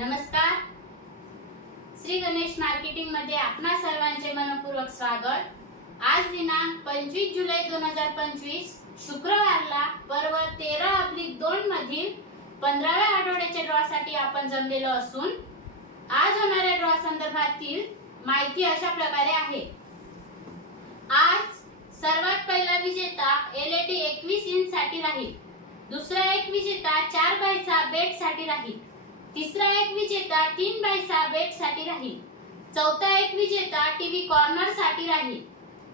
नमस्कार. श्री गणेश मार्केटिंगमध्ये आपणा सर्वांचे मनपूर्वक स्वागत. आज दिनांक पंचवीस जुलै दोन हजार पंचवीस शुक्रवारला पर्व तेरा अब्लिक दोन मधील पंधराव्या आठवड्याच्या ड्रॉसाठी आपण जमलेलो असून आज होणाऱ्या ड्रॉ संदर्भातील माहिती अशा प्रकारे आहे. आज सर्वात पहिला विजेता एल डी एकवीस इंच साठी राहील. दुसरा एक विजेता चार बायचा बेटसाठी राहील. तिसरा एक विजेता तीन बायचा बेटसाठी राहील. चौथा एक विजेता टीव्ही कॉर्नरसाठी राहील.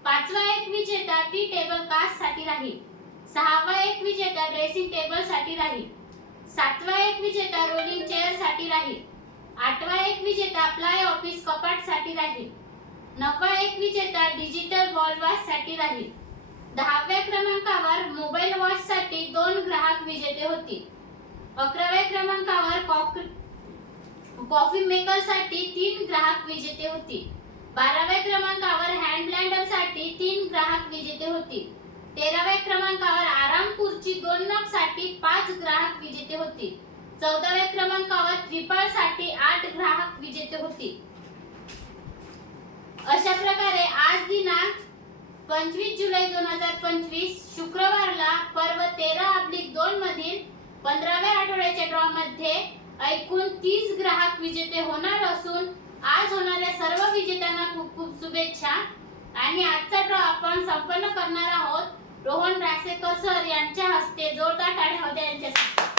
पाचवा एक विजेता टी टेबल कास्टसाठी राहील. सहावा एक विजेता ड्रेसिंग टेबलसाठी राहील. सातवा एक विजेता रोलिंग चेअरसाठी राहील. आठवा एक विजेता प्लाय ऑफिस कपाटसाठी राहील. नववा एक विजेता डिजिटल वॉलवॉच साठी राहील. दहाव्या क्रमांकावर मोबाईल वॉच साठी दोन ग्राहक विजेते होतील. अकराव्या क्रमांकावर कॉक- कॉफी मेकरसाठी तीन ग्राहक विजेते होतील बाराव्या क्रमांकावर हँडसाठी तीन ग्राहक विजेते होतील तेराव्या क्रमांकावर आराम खुर्ची दोन नगसाठी पाच ग्राहक विजेते होतील चौदाव्या क्रमांकावर त्रिपाळसाठी आठ ग्राहक विजेते होतील अशा प्रकारे आज दिनांक पंचवीस जुलै दोन हजार पंचवीस शुक्रवारला पर्व तेरा अब्लिक दोन मधील पंधराव्या आठवड्याच्या ड्रॉ मध्ये ऐकून तीस ग्राहक विजेते होणार असून आज होणाऱ्या सर्व विजेत्यांना खूप खूप शुभेच्छा. आणि आजचा ड्रॉ आपण संपन्न करणार आहोत. रोहन रासेकर सर यांच्या हस्ते जोरदार टाळ्या होत्या यांच्यासाठी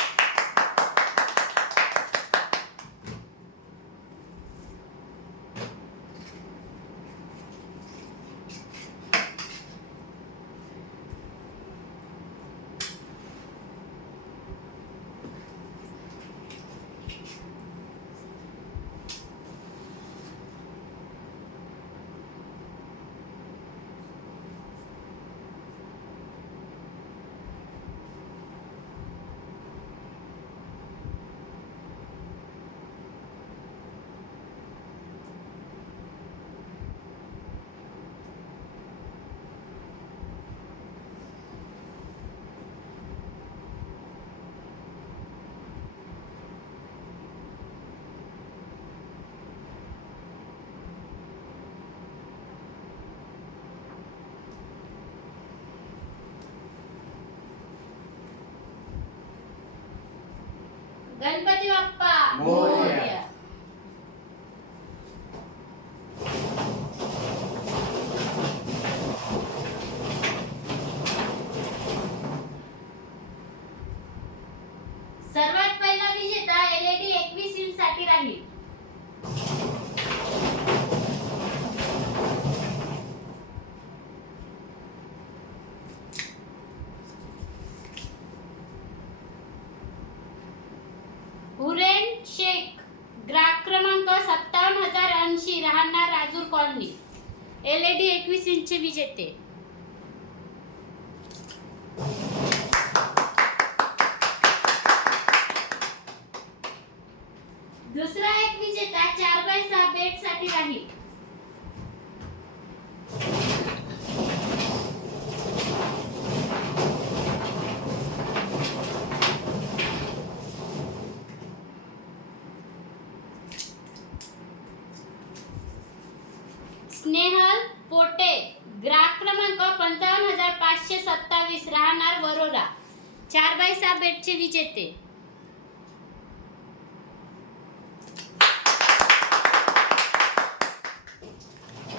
Deus, Pai. Boa. L E D एकवीस इंचचे विजेते दुसरा एक विजेता चार बाय सहा बेटसाठी राहील स्नेहल पोटे ग्राहक क्रमांक पंचावन्न हजार पाचशे सत्तावीस राहणार वरोरा चार बेटचे विजेते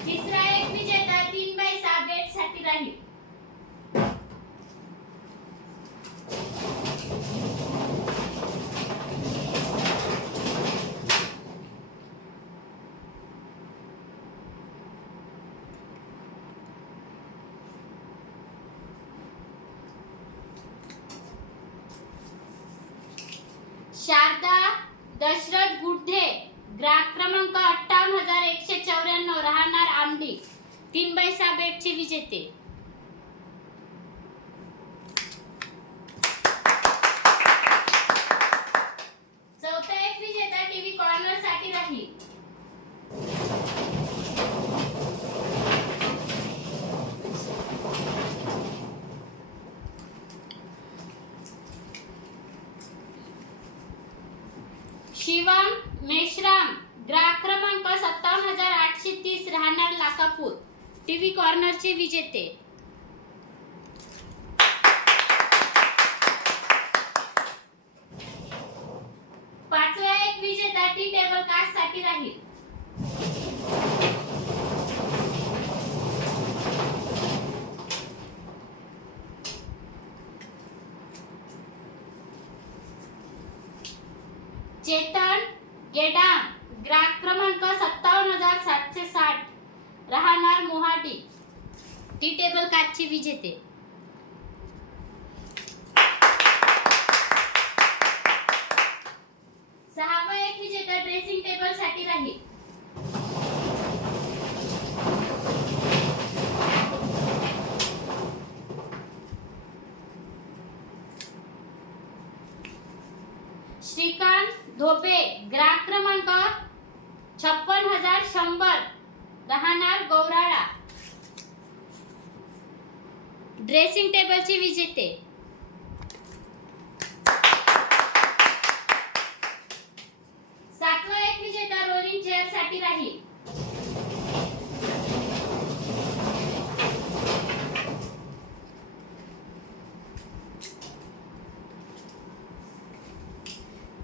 तिसरा एक विजेता तीन बाय सहा बेटसाठी राहील शारदा दशरथ गुड्डे ग्राहक क्रमांक अठ्ठावन्न हजार एकशे चौऱ्याण्णव राहणार आमडी तीन बाय सहा बेटचे विजेते चौथा एक विजेता टीव्ही कॉर्नरसाठी राहील शिवम मेश्राम ग्राहक क्रमांक सत्तावन्न हजार आठशे तीस राहणार लाकापूर टीव्ही कॉर्नरचे विजेते पाचवा एक विजेता केवळ कास्टसाठी राहील. चेतन गेडाम ग्राहक क्रमांक सत्तावन्न हजार सातशे साठ. राहणार मोहाडी. टी टेबल काचचे विजेते सहावा एक विजेता ड्रेसिंग टेबलसाठी राहील श्रीकांत धोपे ग्राहक क्रमांक छप्पन हजार शंभर राहणार गौराळा ड्रेसिंग टेबलचे विजेते सातवा एक विजेता रोलिंग चेअरसाठी राहील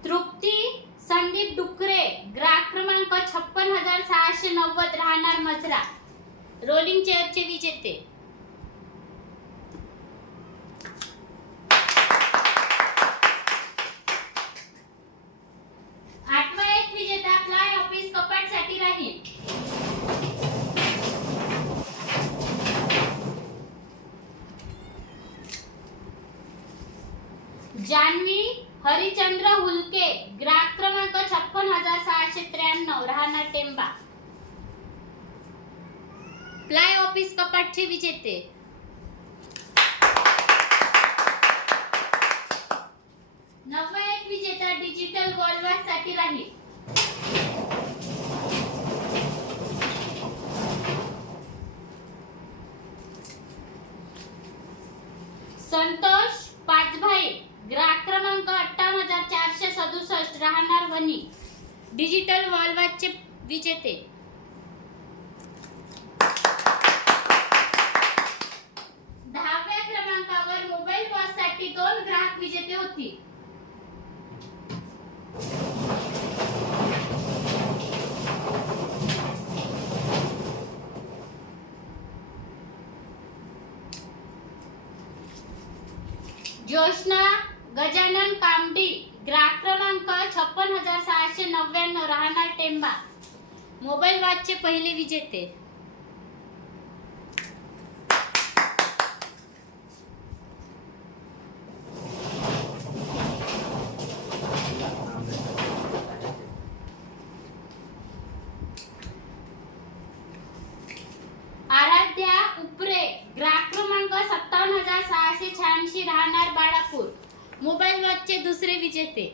तृप्ती संदीप डुकरे ग्राहक क्रमांक छप्पन हजार सहाशे नव्वद राहणार मजरा रोलिंग चेअरचे विजेते आठवा एक विजेता फ्लाय ऑफिस कपाटसाठी राहील जान्हवी हरिचंद्र हुलके ग्राहक क्रमांक छप्पन हजार सहाशे त्र्याण्णव राहणार टेंबा. प्लाय ऑफिस कपाटचे विजेते. नववा एक विजेता डिजिटल वर्ल्डसाठी राहील. संतोष पाचभाई. ग्राहक क्रमांक अठ्ठावन्न हजार चारशे सदुसष्ट राहणार वनी डिजिटल वॉलवॉचचे विजेते. दहाव्या क्रमांकावर मोबाईल वॉचसाठी दोन ग्राहक विजेते होती. जोशना गजानन कामडी ग्राहक क्रमांक छप्पन हजार सहाशे नव्याण्णव राहणार टेंबा. मोबाईल वॉचचे पहिले विजेते आराध्या उपरे ग्राहक क्रमांक सत्तावन्न हजार सहाशे शहाऐंशी राहणार बाळापूर मोबाईल दुसरे विजेते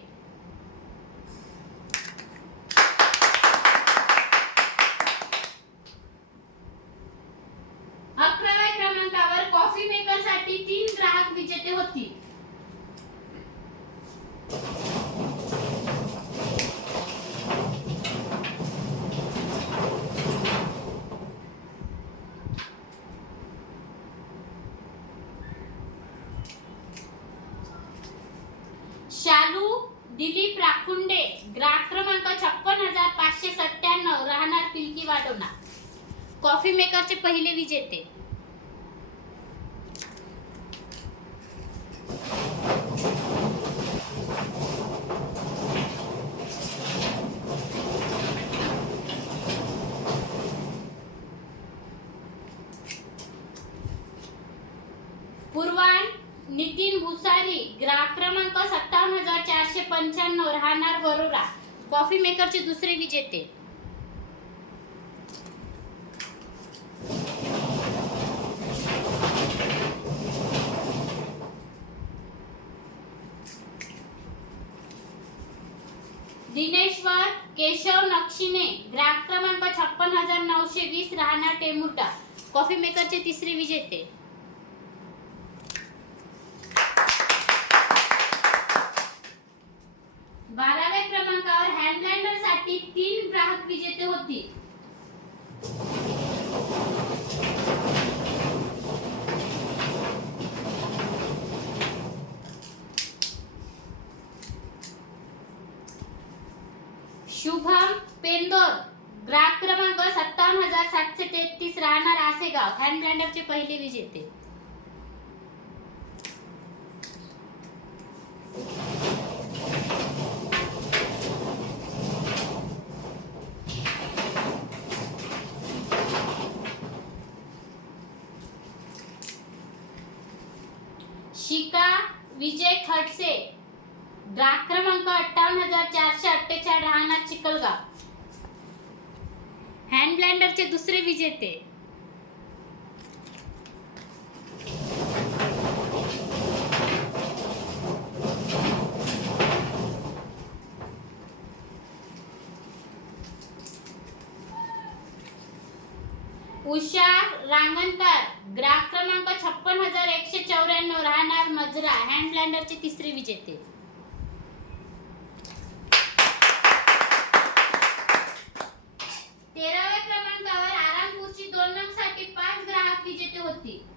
अकराव्या क्रमांकावर कॉफी मेकरसाठी तीन ग्राहक विजेते होती शालू लाखुंडे ग्राहक क्रमांक छप्पन हजार पाचशे सत्त्याण्णव राहणार पिलकी वाढवणार कॉफी मेकरचे पहिले विजेते. भुसारी ग्राहक क्रमांक सत्तावन्न हजार चारशे पंच्याण्णव राहणार वरोरा कॉफी मेकरचे दुसरे विजेते. दिनेश्वर केशव नक्षीने ग्राहक क्रमांक छप्पन हजार नऊशे वीस राहणार टेमुटा. कॉफी मेकरचे तिसरे विजेते. यासाठी तीन ग्राहक विजेते होती. शुभम पेंदोर ग्राहक क्रमांक सत्तावन्न हजार सातशे तेहतीस राहणार आसेगाव. हँड ब्रँडरचे पहिले विजेते. शिका विजय खडसे. डाक क्रमांक अठ्ठावन्न हजार चारशे अठ्ठेचाळीस राहणार चिखलगाव. हँड ब्लँडरचे दुसरे विजेते. उषा रांगणकर ग्राहक क्रमांक छप्पन हजार एकशे चौऱ्याण्णव राहणार मजरा हँड ब्लँडरचे तिसरे विजेते. तेराव्या क्रमांकावर आरामपूरची दोन साठी पाच ग्राहक विजेते होती.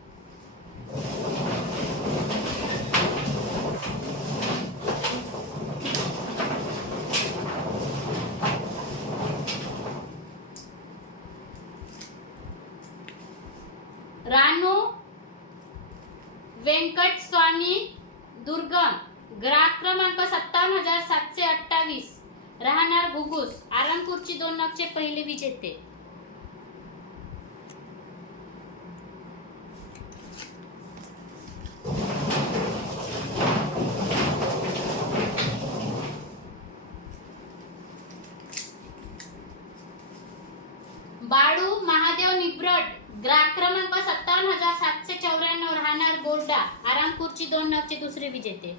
व्यंकट स्वामी दुर्गम ग्राहक क्रमांक सत्तावन्न हजार सातशे अठ्ठावीस. राहणार घुगुस आरामपूरची दोन नक्षे पहिले विजेते बाळू महादेव निब्रट ग्राहक क्रमांक सत्तावन्न हजार सातशे चौऱ्याण्णव राहणार बोर्डा आरामपूरची दोन नगचे दुसरे विजेते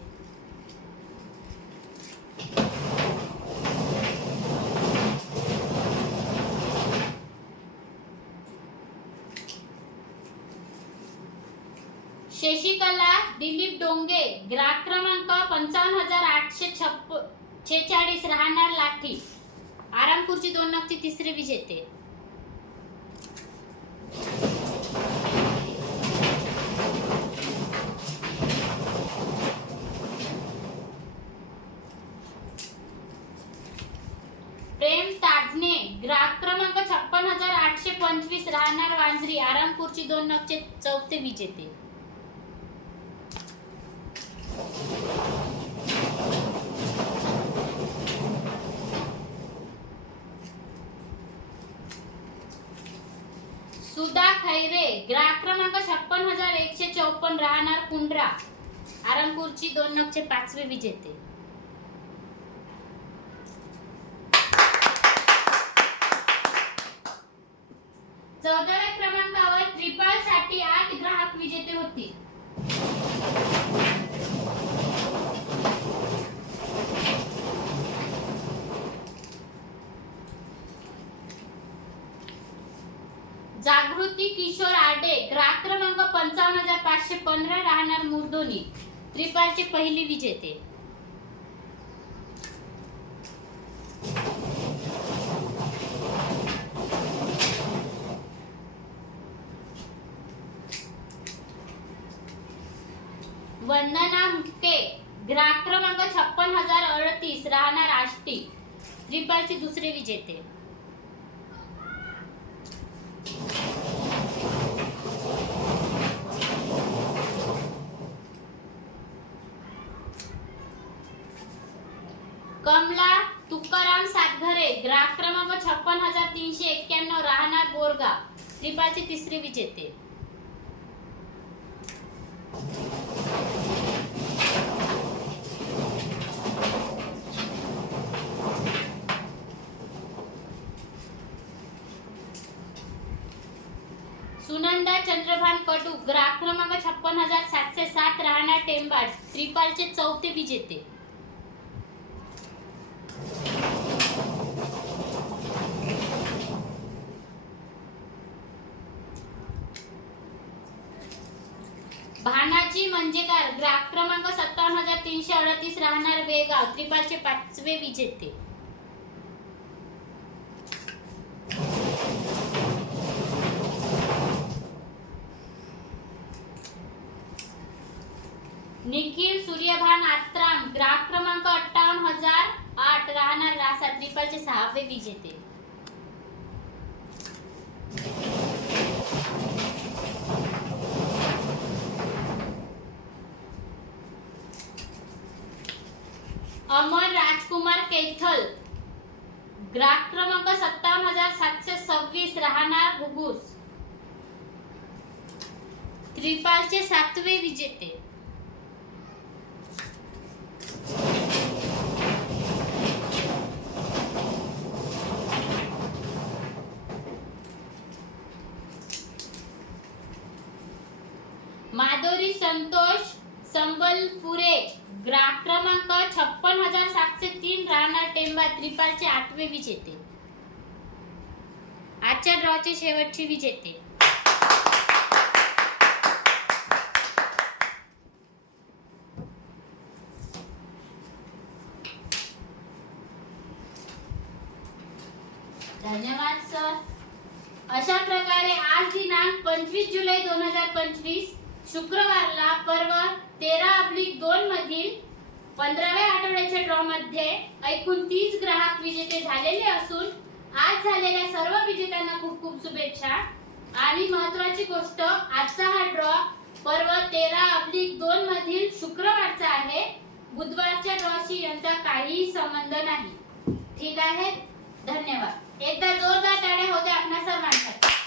शशिकला दिलीप डोंगे ग्राहक क्रमांक पंचावन्न हजार आठशे छप्प छेचाळीस राहणार लाठी. आरामपूरची दोन नगचे तिसरे विजेते प्रेम ताजने ग्राहक क्रमांक छप्पन हजार आठशे पंचवीस राहणार वांजरी. आरामपूरची दोन नगचे चौथे विजेते. सुधा खैरे ग्राहक क्रमांक छप्पन हजार एकशे चौपन्न राहणार कुंड्रा. आरामपूरची दोन नक्षे पाचवे विजेते चौदाव्या क्रमांकावर त्रिपाल साठी आठ ग्राहक विजेते जागृती किशोर आडे ग्राहक क्रमांक पंचावन्न हजार पाचशे पंधरा राहणार मुर्दोनी. त्रिपालचे पहिली विजेते. वंदना मुक्ते ग्राहक क्रमांक छप्पन हजार अडतीस राहणार आष्टी त्रिपालचे दुसरे विजेते. कमला तुकाराम सातघरे ग्राहक क्रमांक छप्पन हजार तीनशे एक्क्याण्णव राहणार बोरगा त्रिपालचे तिसरे विजेते सुनंदा चंद्रभान कडू ग्राहक क्रमांक छप्पन हजार सातशे सात राहणार टेंबाड त्रिपालचे चौथे विजेते. भानाजी म्हणजे काय? ग्राहक क्रमांक सत्तावन्न हजार तीनशे अडतीस राहणार वेगाव त्रिपालचे पाचवे विजेते निखिल सूर्यभान आत्राम ग्राहक क्रमांक अठ्ठावन्न हजार आठ राहणार रासा ट्रिपलचे सहावे विजेते अमर राजकुमार कैथल ग्राहक क्रमांक सत्तावन्न हजार सातशे सव्वीस राहणार घुगुस त्रिपालचे सातवे विजेते. माधुरी संतोष संबलपुरे. ग्राहक क्रमांक छप्पन हजार सातशे तीन राहणार टेंबा त्रिपालचे आठवे विजेते. आजच्या ड्रॉचे शेवटचे विजेते. धन्यवाद सर अशा प्रकारे आज दिनांक पंचवीस जुलै दोन हजार पंचवीस शुक्रवारला पर्व तेरा अब्लिक दोन मधील पंधराव्या आठवड्याच्या ड्रॉ मध्ये एकूण तीस ग्राहक विजेते झालेले असून आज झालेल्या सर्व विजेत्यांना खूप खूप शुभेच्छा. आणि महत्वाची गोष्ट आजचा हा ड्रॉ पर्व तेरा अब्लिक दोन मधील शुक्रवारचा आहे. बुधवारच्या ड्रॉशी यांचा काहीही संबंध नाही. ठीक आहे? धन्यवाद. एकदा जोरदार टाळ्या होत्या आपल्या सर्वांसाठी.